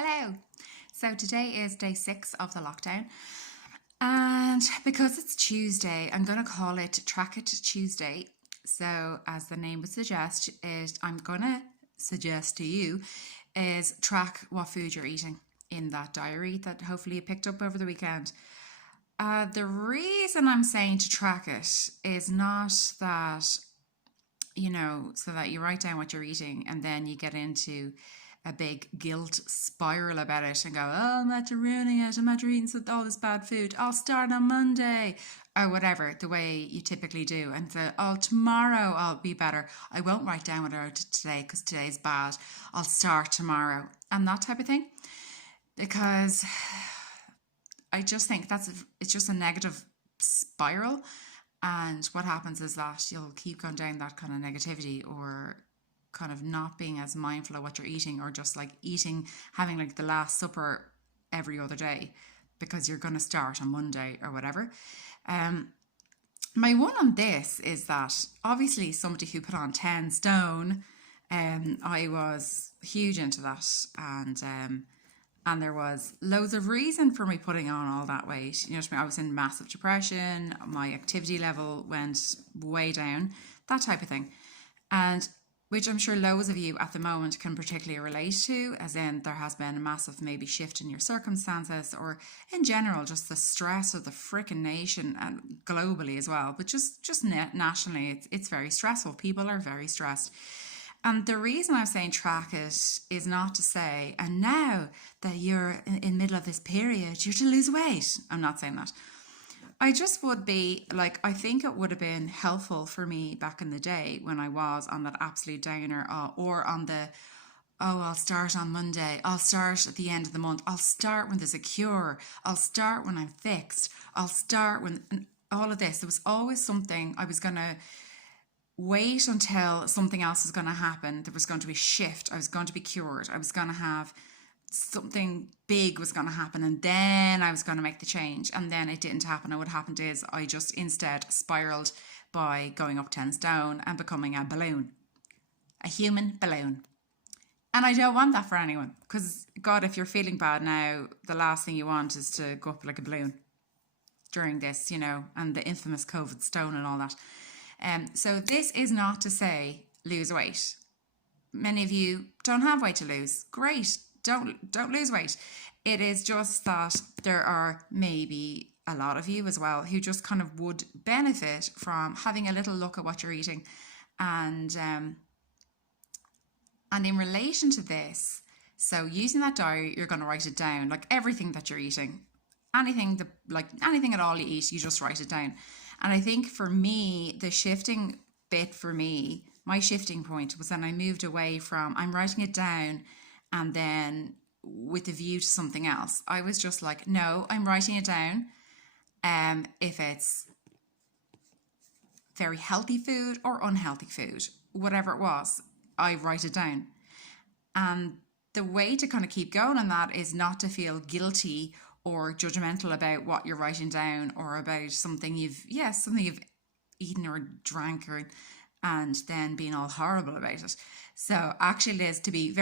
Hello. So today is day 6 of the lockdown. And because it's Tuesday, I'm going to call it Track It Tuesday. So as the name would suggest, I'm going to suggest to you is track what food you're eating in that diary that hopefully you picked up over the weekend. The reason I'm saying to track it is not that, so that you write down what you're eating and then you get into a big guilt spiral about it and go, oh, I'm after ruining it. I'm after eating all this bad food. I'll start on Monday or whatever, the way you typically do. And say, oh, tomorrow I'll be better. I won't write down what I wrote today because today's bad. I'll start tomorrow and that type of thing. Because I just think it's just a negative spiral. And what happens is that you'll keep going down that kind of negativity or kind of not being as mindful of what you're eating, or just like having like the last supper every other day because you're going to start on Monday or whatever. My one on this is that obviously somebody who put on 10 stone, I was huge into that, and there was loads of reason for me putting on all that weight. You know what I mean? I was in massive depression. My activity level went way down, that type of thing. And which I'm sure loads of you at the moment can particularly relate to, as in there has been a massive maybe shift in your circumstances, or in general, just the stress of the frickin' nation and globally as well. But just nationally, it's very stressful. People are very stressed. And the reason I'm saying track it is not to say, and now that you're in the middle of this period, you're to lose weight. I'm not saying that. I just would be like, I think it would have been helpful for me back in the day when I was on that absolute downer, or on the, oh, I'll start on Monday. I'll start at the end of the month. I'll start when there's a cure. I'll start when I'm fixed. I'll start when, and all of this. There was always something I was going to wait until something else was going to happen. There was going to be a shift. I was going to be cured. I was going to have something big was going to happen, and then I was going to make the change, and then it didn't happen. And what happened is I just instead spiraled by going up 10 stone and becoming a balloon, a human balloon. And I don't want that for anyone, because God, if you're feeling bad now, the last thing you want is to go up like a balloon during this, and the infamous COVID stone and all that. So this is not to say lose weight. Many of you don't have weight to lose. Great. Don't lose weight. It is just that there are maybe a lot of you as well who just kind of would benefit from having a little look at what you're eating, and in relation to this, so using that diary, you're going to write it down, like everything that you're eating, anything at all you eat, you just write it down. And I think for me, the shifting bit for me, my shifting point was when I moved away from I'm writing it down and then with a view to something else. I was just like, no, I'm writing it down. If it's very healthy food or unhealthy food, whatever it was, I write it down. And the way to kind of keep going on that is not to feel guilty or judgmental about what you're writing down, or about something you've eaten or drank, and then being all horrible about it. So actually, Liz, to be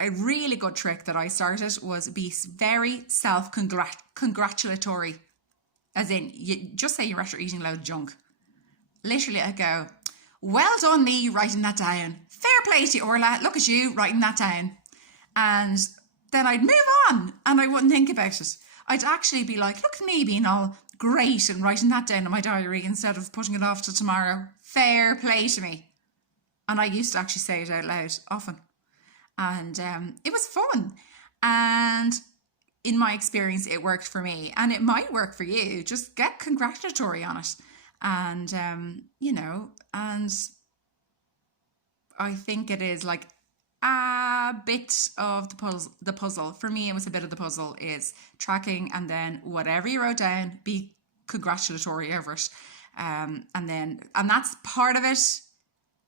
a really good trick that I started was be very self-congratulatory. As in, you just say you're after eating a load of junk. Literally, I go, well done me writing that down. Fair play to you, Orla. Look at you writing that down. And then I'd move on and I wouldn't think about it. I'd actually be like, look at me being all great and writing that down in my diary instead of putting it off to tomorrow. Fair play to me. And I used to actually say it out loud often. And it was fun. And in my experience, it worked for me. And it might work for you. Just get congratulatory on it. And, and I think it is like a bit of the puzzle. For me, it was a bit of the puzzle is tracking, and then whatever you wrote down, be congratulatory over it. And that's part of it.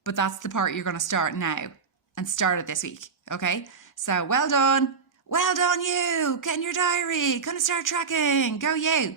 But that's the part you're going to start now and start it this week. Okay, so well done you, get in your diary, gonna start tracking, go you.